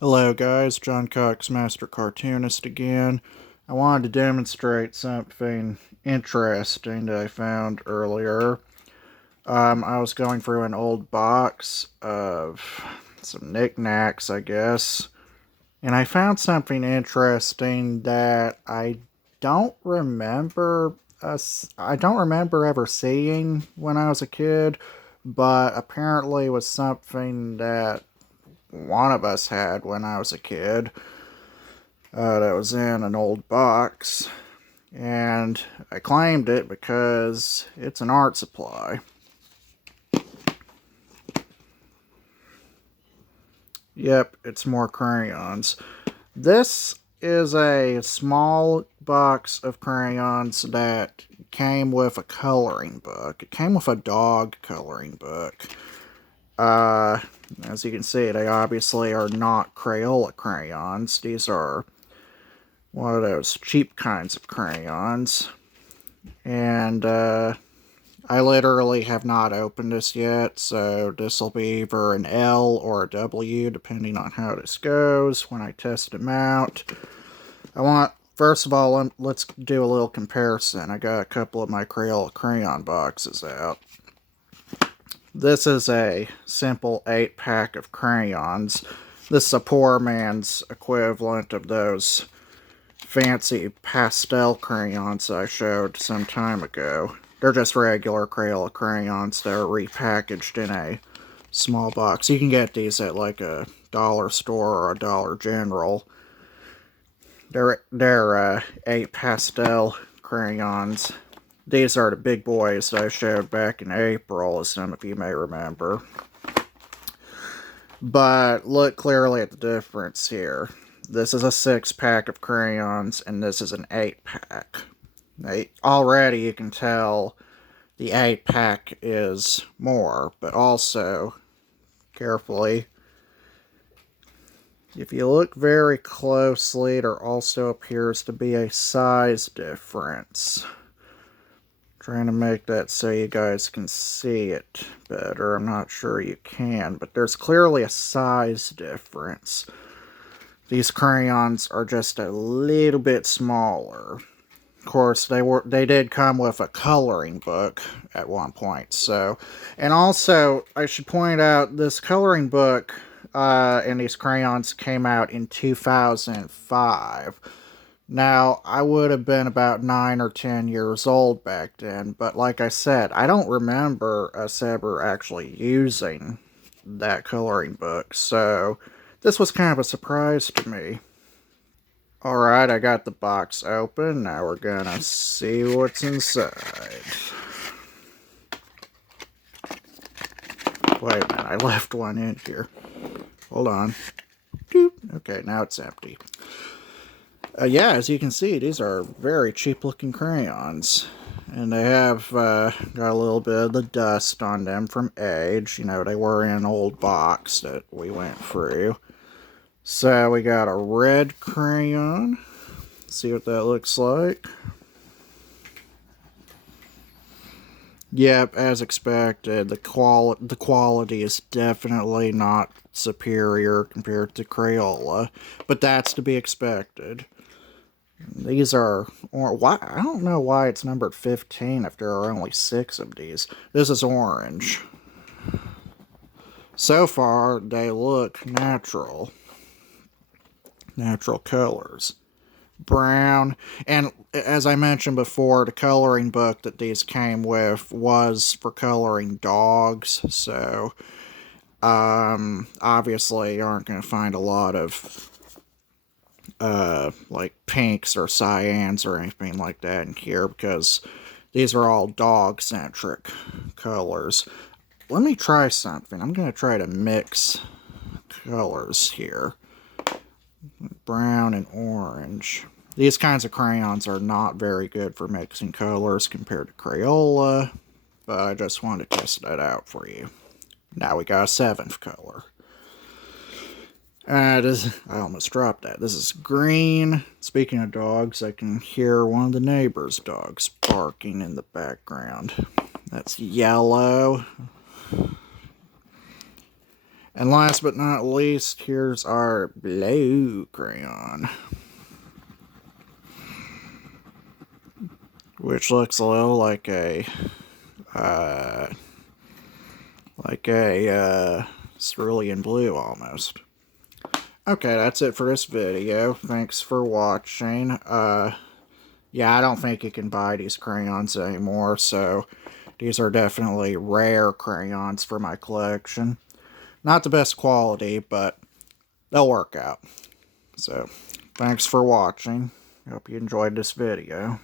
Hello guys, John Cox, Master Cartoonist again. I wanted to demonstrate something interesting that I found earlier. I was going through an old box of some knickknacks, I guess, and I found something interesting that I don't remember ever seeing when I was a kid, but apparently was something that one of us had when I was a kid. That was in an old box, and I claimed it because it's an art supply. Yep, it's more crayons. This is a small box of crayons that came with a coloring book. It came with a dog coloring book. Uh, as you can see, they obviously are not Crayola crayons. These are one of those cheap kinds of crayons. And I literally have not opened this yet, so this will be either an L or a W, depending on how this goes when I test them out. First of all, let's do a little comparison. I got a couple of my Crayola crayon boxes out. This is a simple 8-pack of crayons. This is a poor man's equivalent of those fancy pastel crayons I showed some time ago. They're just regular Crayola crayons that are repackaged in a small box. You can get these at like a dollar store or a Dollar General. They're 8 pastel crayons. These are the big boys that I showed back in April, as some of you may remember. But look clearly at the difference here. This is a 6-pack of crayons, and this is an 8-pack. Already you can tell the 8-pack is more, but also, carefully, if you look very closely, there also appears to be a size difference. Trying to make that so you guys can see it better. I'm not sure you can, but there's clearly a size difference. These crayons are just a little bit smaller. Of course, they did come with a coloring book at one point. And also I should point out this coloring book and these crayons came out in 2005. Now, I would have been about 9 or 10 years old back then, but like I said, I don't remember us ever actually using that coloring book, so this was kind of a surprise to me. Alright, I got the box open. Now we're gonna see what's inside. Wait a minute, I left one in here. Hold on. Okay, now it's empty. Yeah, as you can see, these are very cheap looking crayons. And they have got a little bit of the dust on them from age. You know, they were in an old box that we went through. So we got a red crayon. See what that looks like. Yep, as expected, the quality is definitely not superior compared to Crayola, but that's to be expected. These are, or why, I don't know why it's numbered 15 if there are only 6 of these. This is orange. So far, they look natural. Natural colors. Brown, and as I mentioned before, the coloring book that these came with was for coloring dogs, so obviously you aren't going to find a lot of like pinks or cyans or anything like that in here, because these are all dog-centric colors. Let me try something. I'm going to try to mix colors here. Brown and orange. These kinds of crayons are not very good for mixing colors compared to Crayola, but I just wanted to test that out for you. Now we got a 7th color. I almost dropped that. This is green. Speaking of dogs, I can hear one of the neighbor's dogs barking in the background. That's yellow. And last but not least, here's our blue crayon, which looks a little like a cerulean blue almost. Okay, that's it for this video. Thanks for watching. Yeah, I don't think you can buy these crayons anymore, so these are definitely rare crayons for my collection. Not the best quality, but they'll work out. So, thanks for watching. Hope you enjoyed this video.